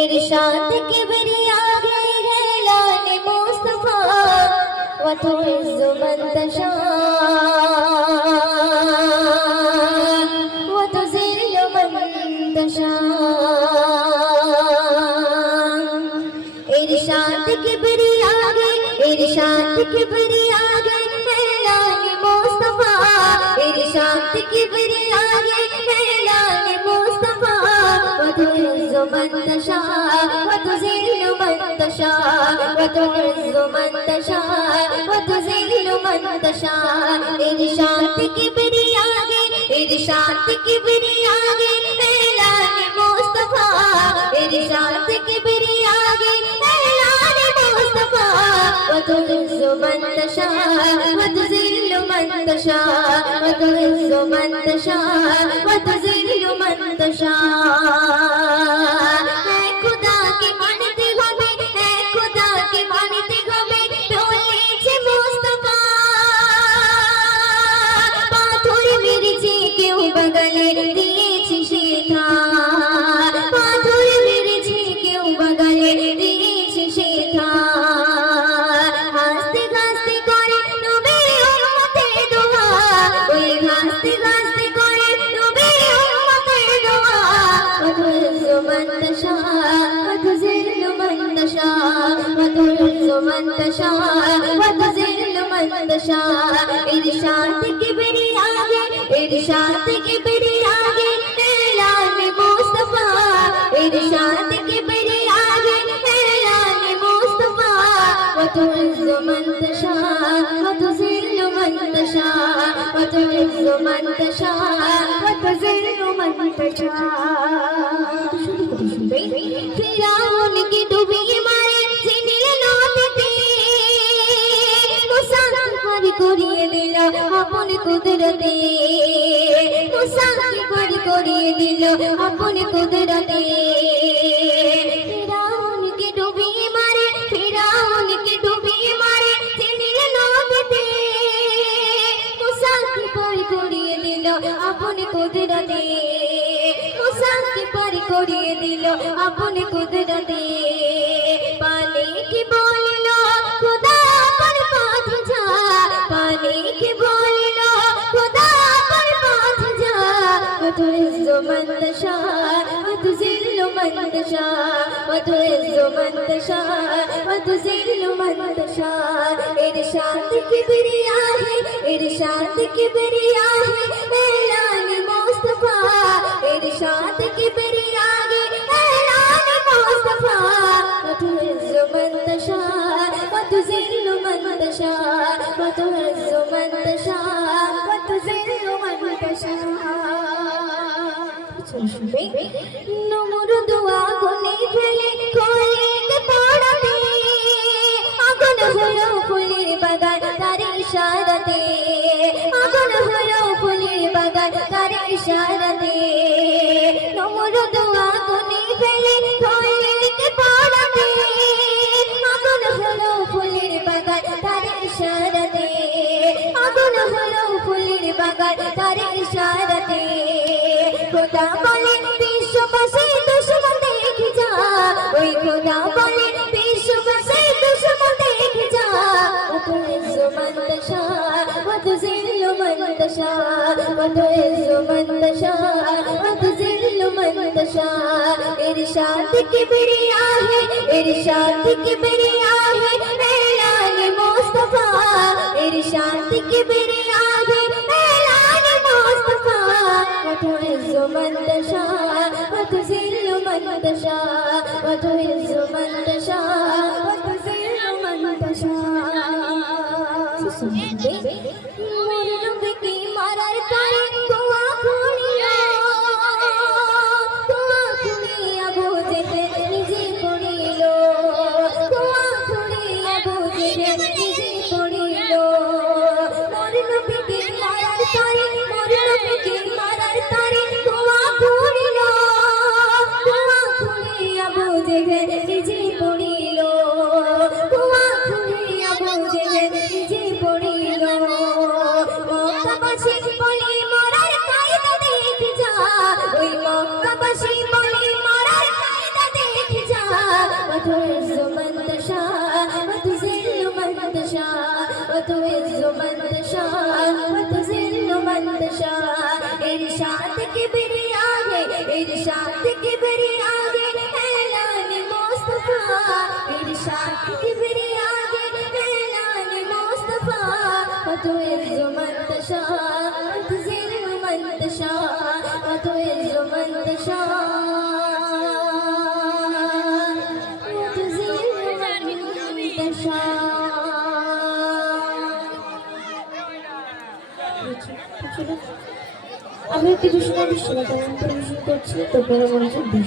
इरशाद किबरिया ऐलान मुस्तफा व तुइज़्ज़ु मन तशा व तुज़िल्लु मन तशा। इरशाद किबरिया ऐलान मुस्तफा, इरशाद किबरिया ऐलान मुस्तफा व तुइज़्ज़ु मन तशा व तुज़िल्लु मन तशा व तुइज़्ज़ु मन तशा व तुज़िल्लु मन तशा। इरशाद किबरिया ऐलान मुस्तफा, इरशाद किबरिया ऐलान मुस्तफा व तुइज़्ज़ु मन तशा व तुज़िल्लु मन तशा व तुइज़्ज़ु मन तशा व तुज़िल्लु मन तशा। ऐ खुदा के मानते হবে, ऐ खुदा के मानते হবে, বলেছে মুস্তাফা। পাথর মেরেছে কেউ বাগানে দিয়েছে শেখা, পাথর মেরেছে কেউ বাগানে দিয়েছে শেখা। হাসতে হাসতে করে নবীর উম্মতের দোয়া, ওই হাসতে হাসতে করে নবীর উম্মতের দোয়া। وتعز من تشاء وتذل من تشاء وتعز من تشاء وتذل من تشاء। इरशाद किबरिया इरशाद किबरिया ऐलान मुस्तफा, इरशाद किबरिया ऐलान मुस्तफा व तुइज़्ज़ु मन तशा व तुज़िल्लु मन तशा व तुइज़्ज़ु मन तशा व तुज़िल्लु मन तशा। फिरौन की डूबी मारे ছিনিল নদীতে, মুসা পার করিয়ে দিল আপন কুদরতে, মুসা পার করিয়ে দিল আপন কুদরতে। फिरौन की डूबी मारे, फिरौन की डूबी मारे ছিনিল নদীতে, মুসা পার করিয়ে দিল আপন কুদরতে, মুসা পার করিয়ে দিল আপন কুদরতে। পানে কি বলিল খোদা পর পথ যা, পানে কি বলিল খোদা পর পথ যা। وتعز من تشاء وتذل من تشاء وتعز من تشاء وتذل من تشاء। इरशाद किबरिया है, इरशाद किबरिया है ऐलान मुस्तफा, इरशाद किबरिया है ऐलान मुस्तफा وتعز من تشاء وتذل من تشاء وتعز من تشاء وتذل من تشاء। নমরুদ আগুনে ফেলে খলিল পড়াতে, আগুন হলো ফুলের বাগান তার ইশারাতে, আগুন হলো ফুলের বাগান তার ইশারাতে। নমরুদ আগুনে ফেলে খলিল পড়াতে, আগুন হলো ফুলের বাগান তার ইশারাতে, আগুন হলো ফুলের বাগান তার ইশারাতে। খোদা বলে বিশ্ববাসী দুশমন দেখে যা, ওই খোদা বলে বিশ্ববাসী দুশমন দেখে যা। وتعز من تشاء وتذل من تشاء وتعز من تشاء وتذل من تشاء। इरशाद किबरिया है, इरशाद किबरिया है ऐलान मुस्तफा, इरशाद किबरिया है ऐलान मुस्तफा وتعز من تشاء وتذل من تشاء وتعز من تشاء وتذل من تشاء। মুরুদ কি মারার তারে কুয়া খুলিল, কুয়া খুলিয়া বুঝে নিজে পড়িল, কুয়া খুলিয়া বুঝে নিজে পড়িল। মোর নবীকে মারার তারে, মোর নবীকে মারার তারে কুয়া খুলিল, কুয়া খুলিয়া বুঝে নিজে পড়িল। وتعز من تشاء وتذل من تشاء وتعز من تشاء وتذل من تشاء ارشاد किबरिया है इरशाद किबरिया है ऐलान मुस्तफा इरशाद किबरिया है ऐलान मुस्तफा وتعز من تشاء وتذل من تشاء وتعز من تشاء আমি একটি ঘোষণা বিশ্ববিদ্যালয় পরিবেশন করছি, তোমরা মনোযোগ